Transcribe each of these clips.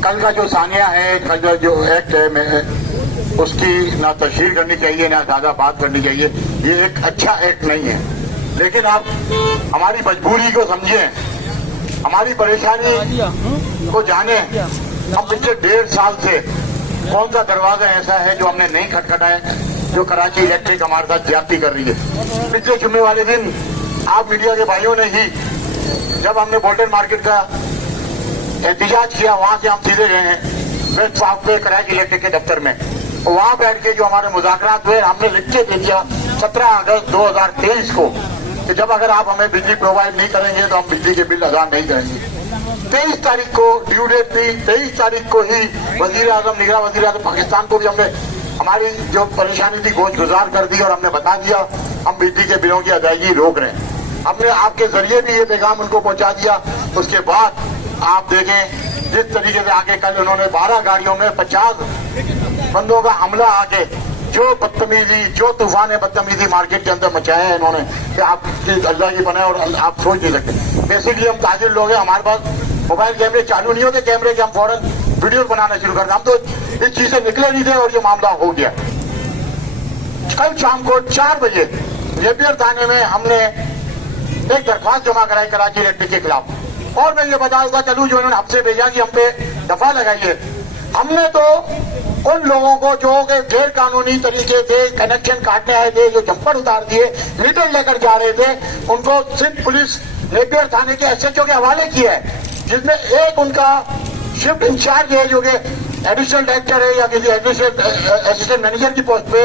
कल का जो सानिया है, कल का जो एक्ट है, मैं उसकी ना तशहीर करनी चाहिए ना ज्यादा बात करनी चाहिए। ये एक अच्छा एक्ट नहीं है, लेकिन आप हमारी मजबूरी को समझें, हमारी परेशानी को जाने। हम पिछले 1.5 साल से कौन सा दरवाजा ऐसा है जो हमने नहीं खटखटाया, जो कराची इलेक्ट्रिक हमारे साथ ज्यादती कर रही है। पिछले जुम्मे वाले दिन आप मीडिया के भाइयों ने ही, जब हमने बोल्टन मार्केट का एहतजाज किया, वहां से हम सीधे गए हैं वेस्ट पार्क पे कराची इलेक्ट्रिक के दफ्तर में। वहां बैठ के जो हमारे मुज़ाकरात हुए, हमने लिख के दे दिया 17 अगस्त 2023 को कि जब अगर आप हमें बिजली प्रोवाइड नहीं करेंगे तो हम बिजली के बिल अदा नहीं करेंगे। 23 तारीख को ड्यू डेट थी, 23 तारीख को ही वजीर आजम, निगरां वजीर आजम पाकिस्तान को भी हमने हमारी जो परेशानी थी गोश गुजार कर दी और हमने बता दिया हम बिजली के बिलों की अदायगी रोक रहे हैं। हमने आपके जरिए भी ये पैगाम उनको पहुंचा दिया। उसके बाद आप देखें जिस तरीके से आगे कल उन्होंने 12 गाड़ियों में 50 बंदों का हमला आके जो बदतमीजी, जो तूफान बदतमीजी मार्केट के अंदर मचाया है इन्होंने, कि आपकी अल्लाह की पनाह और आप सोच नहीं सकते। बेसिकली हम ताजिर लोग हैं, हमारे पास मोबाइल कैमरे चालू नहीं होते, कैमरे के हम फौरन वीडियो बनाना शुरू करते। हम तो इस चीज से निकले नहीं थे और ये मामला हो गया। कल शाम को 4 बजे नेपियर थाने में हमने एक दरख्वास्त जमा कराई कराची इलेक्ट्रिक के खिलाफ, और मैं ये बताऊंगा चलू जो इन्होंने हमसे भेजा कि हम पे दफा लगाइए। हमने तो उन लोगों को जो गैर कानूनी तरीके से कनेक्शन काटने आए थे, जो जम्पर उतार दिए, मीटर लेकर जा रहे थे, उनको सिंध पुलिस नेपियर थाने के SHO के हवाले किया है, जिसमें एक उनका शिफ्ट इंचार्ज है जो कि एडिशनल डायरेक्टर है या किसी एडिशनल असिस्टेंट मैनेजर की पोस्ट पे,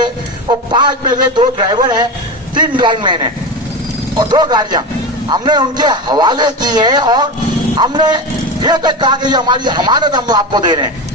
और 5 में से 2 ड्राइवर हैं, 3 लाइनमैन हैं और 2 गाड़ियां हमने उनके हवाले की है। और हमने ये तक कहा कि ये हमारी अमानत हम आपको दे रहे हैं।